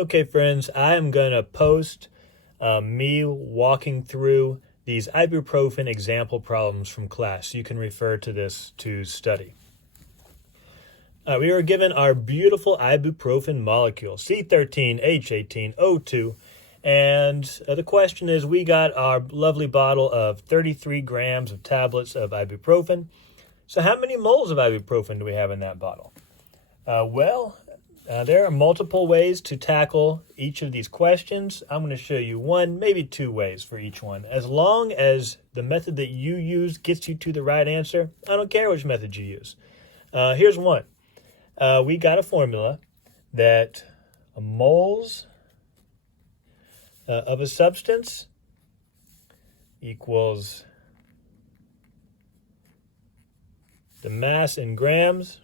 Okay, friends, I am going to post me walking through these ibuprofen example problems from class. So you can refer to this to study. We were given our beautiful ibuprofen molecule, C13H18O2, and the question is, we got our lovely bottle of 33 grams of tablets of ibuprofen. So how many moles of ibuprofen do we have in that bottle? There are multiple ways to tackle each of these questions. I'm going to show you one, maybe two ways for each one. As long as the method that you use gets you to the right answer, I don't care which method you use. Here's one. We got a formula that moles of a substance equals the mass in grams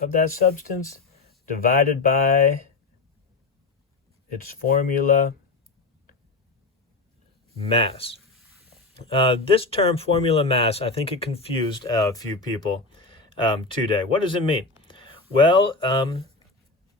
of that substance divided by its formula mass. This term formula mass, I think it confused a few people today. What does it mean? Well,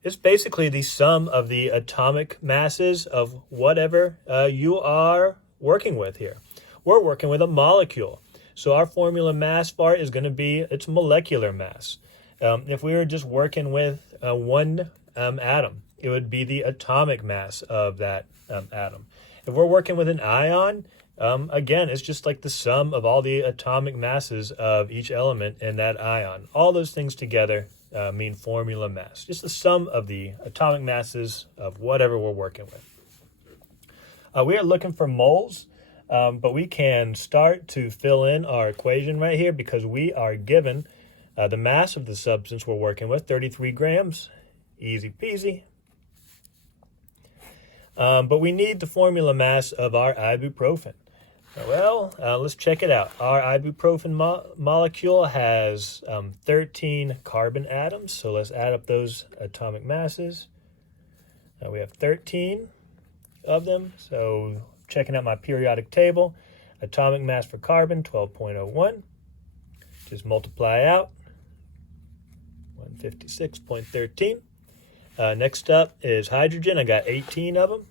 it's basically the sum of the atomic masses of whatever you are working with here. We're working with a molecule. So our formula mass for it is going to be its molecular mass. If we were just working with one atom, it would be the atomic mass of that atom. If we're working with an ion, again, it's just like the sum of all the atomic masses of each element in that ion. All those things together mean formula mass, just the sum of the atomic masses of whatever we're working with. We are looking for moles, but we can start to fill in our equation right here because we are given the mass of the substance we're working with, 33 grams, easy peasy. But we need the formula mass of our ibuprofen. Well, let's check it out. Our ibuprofen molecule has 13 carbon atoms, so let's add up those atomic masses. We have 13 of them, so checking out my periodic table, atomic mass for carbon, 12.01. Just multiply out. 156.13. Next up is hydrogen. I got 18 of them.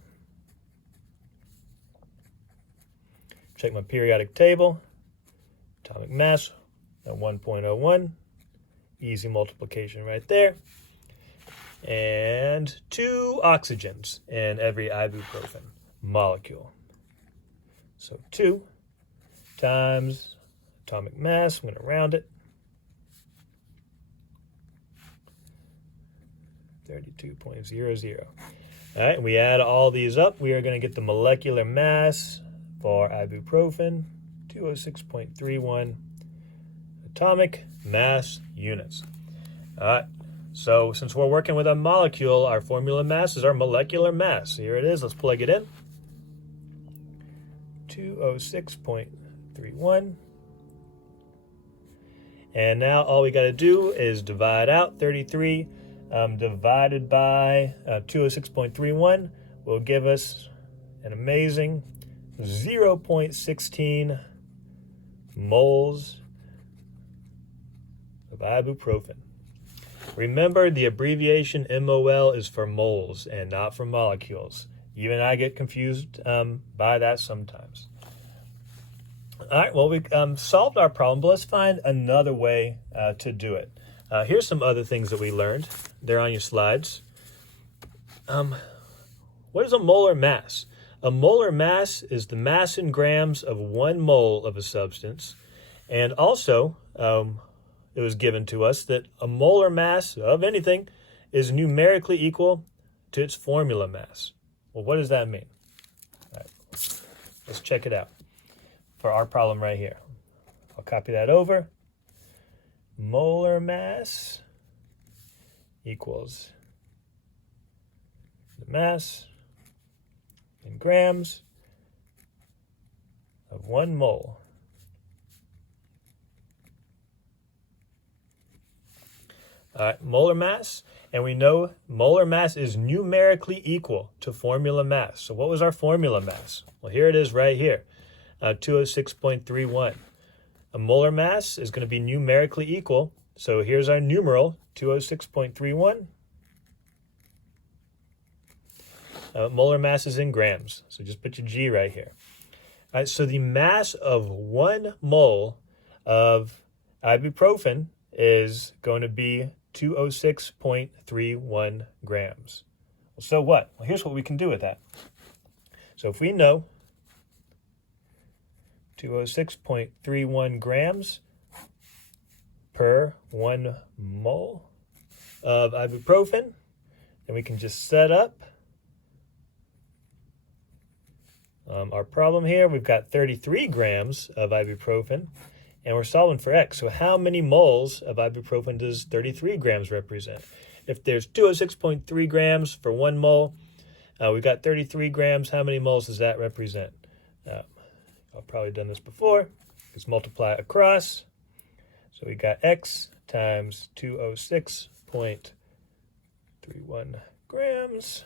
Check my periodic table. Atomic mass at 1.01. Easy multiplication right there. And 2 oxygens in every ibuprofen molecule. So 2 times atomic mass. I'm going to round it. 32.00. All right, we add all these up. We are going to get the molecular mass for ibuprofen, 206.31 atomic mass units. All right, so since we're working with a molecule, our formula mass is our molecular mass. Here it is. Let's plug it in. 206.31. And now all we got to do is divide out 33 divided by 206.31 will give us an amazing 0.16 moles of ibuprofen. Remember, the abbreviation MOL is for moles and not for molecules. Even I get confused by that sometimes. All right, well, we solved our problem, but let's find another way to do it. Here's some other things that we learned. They're on your slides. What is a molar mass? A molar mass is the mass in grams of 1 mole of a substance. And also, it was given to us that a molar mass of anything is numerically equal to its formula mass. Well, what does that mean? All right, let's check it out for our problem right here. I'll copy that over. Molar mass equals the mass in grams of 1 mole. All right, molar mass, and we know molar mass is numerically equal to formula mass. So what was our formula mass? Well, here it is right here, 206.31. A molar mass is going to be numerically equal. So here's our numeral, 206.31. Molar mass is in grams, so just put your G right here. All right, so the mass of 1 mole of ibuprofen is going to be 206.31 grams. Well, so what? Well, here's what we can do with that. So if we know 206.31 grams per 1 mole of ibuprofen, then we can just set up our problem here. We've got 33 grams of ibuprofen, and we're solving for X. So how many moles of ibuprofen does 33 grams represent? If there's 206.3 grams for 1 mole, we've got 33 grams. How many moles does that represent? I've probably done this before. Let's multiply across. So we got X times 206.31 grams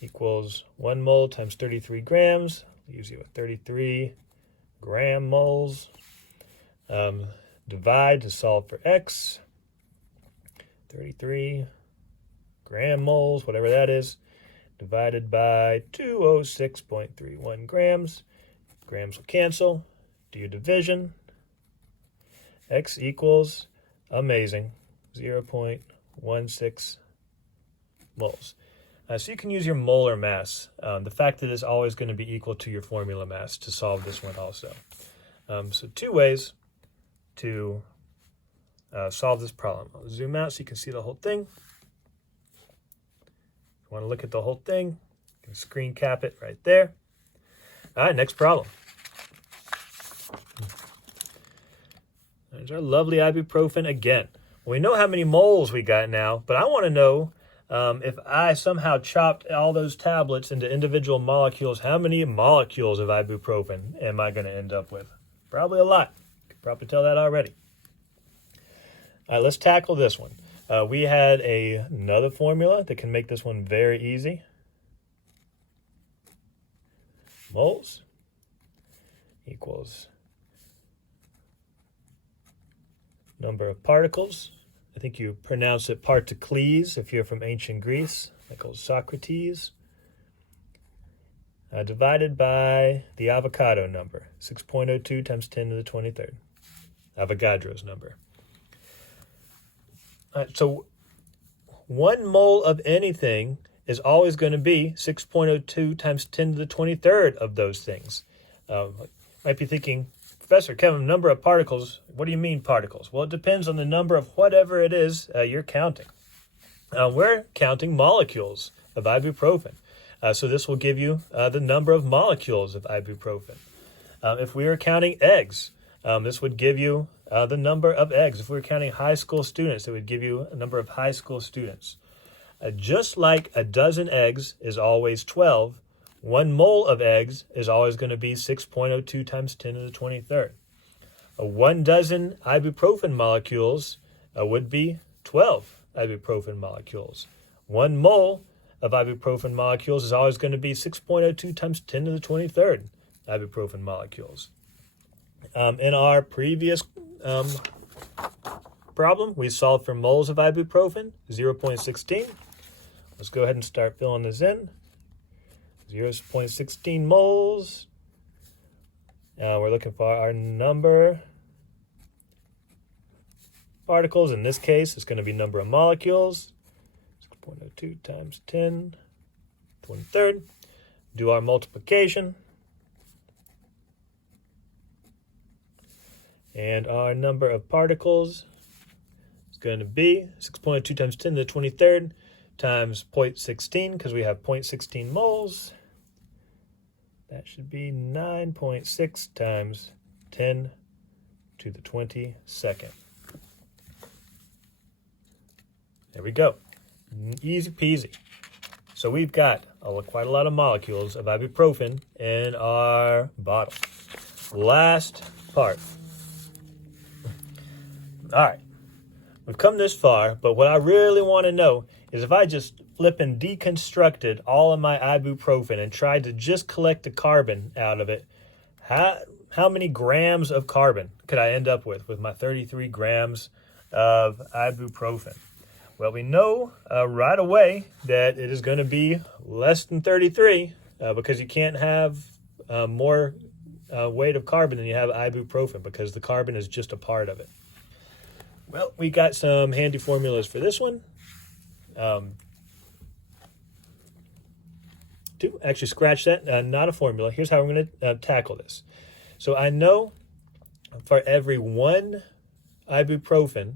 equals 1 mole times 33 grams. Usually with 33 gram moles. Divide to solve for X. 33 gram moles, whatever that is, divided by 206.31 grams. Grams will cancel. Do your division. X equals, amazing, 0.16 moles. So you can use your molar mass. The fact that it's always going to be equal to your formula mass to solve this one also. So 2 ways to solve this problem. I'll zoom out so you can see the whole thing. If you want to look at the whole thing, you can screen cap it right there. All right, next problem. There's our lovely ibuprofen again. We know how many moles we got now, but I want to know if I somehow chopped all those tablets into individual molecules, how many molecules of ibuprofen am I going to end up with? Probably a lot. You can probably tell that already. All right, let's tackle this one. We had another formula that can make this one very easy. Moles equals number of particles. I think you pronounce it particles if you're from ancient Greece, like old Socrates. Divided by the avocado number, 6.02 times 10 to the 23rd. Avogadro's number. All right, so 1 mole of anything is always going to be 6.02 times 10 to the 23rd of those things. Might be thinking, Professor Kevin, number of particles, what do you mean particles? Well, it depends on the number of whatever it is you're counting. We're counting molecules of ibuprofen. So this will give you the number of molecules of ibuprofen. If we were counting eggs, this would give you the number of eggs. If we were counting high school students, it would give you a number of high school students. Just like a dozen eggs is always 12, 1 mole of eggs is always going to be 6.02 times 10 to the 23rd. 1 dozen ibuprofen molecules would be 12 ibuprofen molecules. 1 mole of ibuprofen molecules is always going to be 6.02 times 10 to the 23rd ibuprofen molecules. In our previous problem, we solved for moles of ibuprofen, 0.16. Let's go ahead and start filling this in. 0.16 moles. We're looking for our number particles. In this case, it's going to be number of molecules. 6.02 times 10, 23rd. Do our multiplication. And our number of particles is going to be 6.02 times 10 to the 23rd times 0.16, because we have 0.16 moles. That should be 9.6 times 10 to the 22nd. There we go. Easy peasy. So we've got quite a lot of molecules of ibuprofen in our bottle. Last part. All right. We've come this far, but what I really want to know is if I just flip and deconstructed all of my ibuprofen and tried to just collect the carbon out of it, how many grams of carbon could I end up with my 33 grams of ibuprofen? Well, we know right away that it is going to be less than 33 because you can't have more weight of carbon than you have ibuprofen because the carbon is just a part of it. Well, we got some handy formulas for this one. To actually scratch that, not a formula. Here's how I'm going to tackle this. So I know for every one ibuprofen,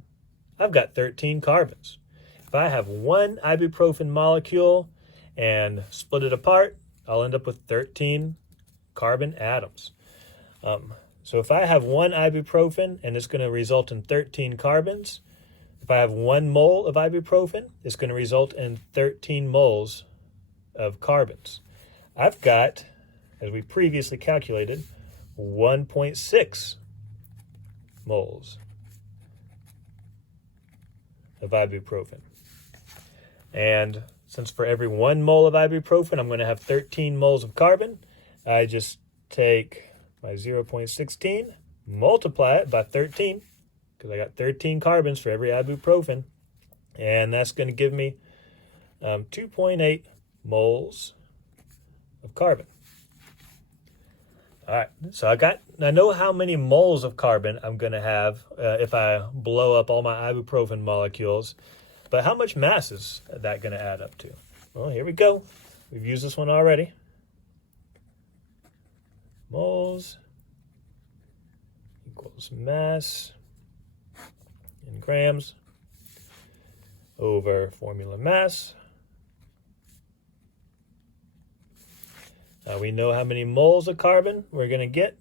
I've got 13 carbons. If I have one ibuprofen molecule and split it apart, I'll end up with 13 carbon atoms. So if I have one ibuprofen and it's going to result in 13 carbons, if I have 1 mole of ibuprofen, it's going to result in 13 moles of carbons. I've got, as we previously calculated, 1.6 moles of ibuprofen. And since for every 1 mole of ibuprofen, I'm going to have 13 moles of carbon, I just take my 0.16, multiply it by 13, because I got 13 carbons for every ibuprofen, and that's going to give me 2.8 moles of carbon. All right, so I know how many moles of carbon I'm going to have if I blow up all my ibuprofen molecules, but how much mass is that going to add up to? Well, here we go. We've used this one already. Moles equals mass in grams over formula mass. We know how many moles of carbon we're going to get.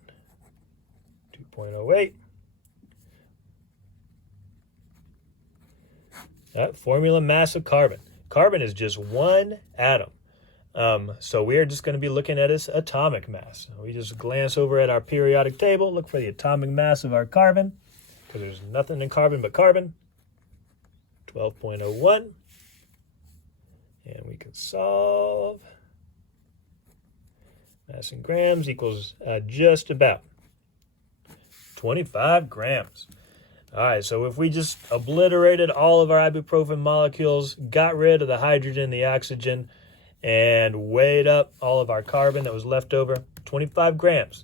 2.08. Formula mass of carbon. Carbon is just one atom. So we are just going to be looking at its atomic mass. We just glance over at our periodic table, look for the atomic mass of our carbon, because there's nothing in carbon but carbon. 12.01. And we can solve. Mass in grams equals just about 25 grams. All right, so if we just obliterated all of our ibuprofen molecules, got rid of the hydrogen, the oxygen, and weighed up all of our carbon that was left over, 25 grams.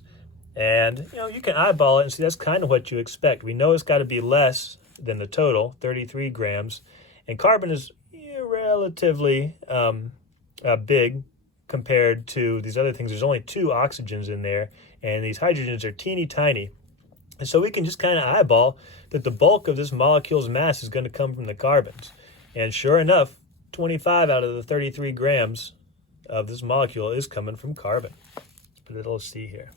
And, you can eyeball it and see that's kind of what you expect. We know it's got to be less than the total, 33 grams. And carbon is relatively big compared to these other things. There's only 2 oxygens in there, and these hydrogens are teeny tiny. And so we can just kind of eyeball that the bulk of this molecule's mass is going to come from the carbons. And sure enough, 25 out of the 33 grams of this molecule is coming from carbon. Let's put a little C here.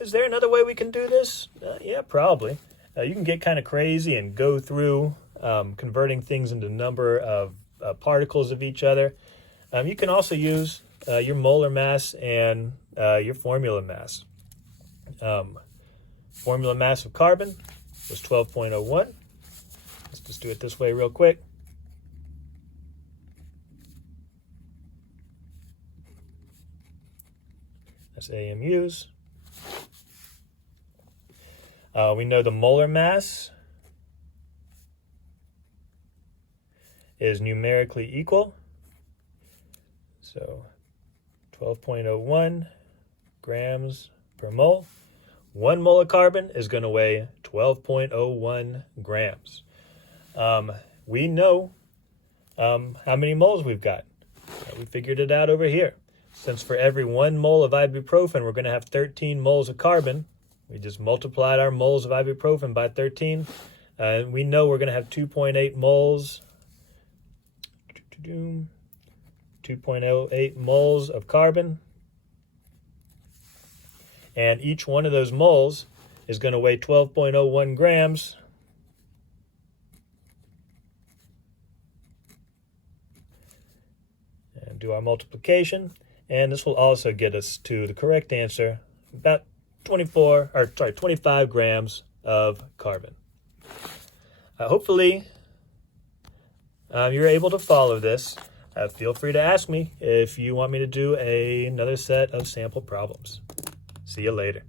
Is there another way we can do this? Yeah, probably. You can get kind of crazy and go through converting things into number of particles of each other. You can also use your molar mass and your formula mass. Formula mass of carbon was 12.01. Let's just do it this way real quick. That's AMUs. We know the molar mass is numerically equal. So 12.01 grams per mole. 1 mole of carbon is going to weigh 12.01 grams. We know how many moles we've got. We figured it out over here. Since for every 1 mole of ibuprofen, we're going to have 13 moles of carbon. We just multiplied our moles of ibuprofen by 13. We know we're going to have 2.8 moles. 2.08 moles of carbon. And each one of those moles is going to weigh 12.01 grams. And do our multiplication. And this will also get us to the correct answer, about 25 grams of carbon. Hopefully, you're able to follow this. Feel free to ask me if you want me to do another set of sample problems. See you later.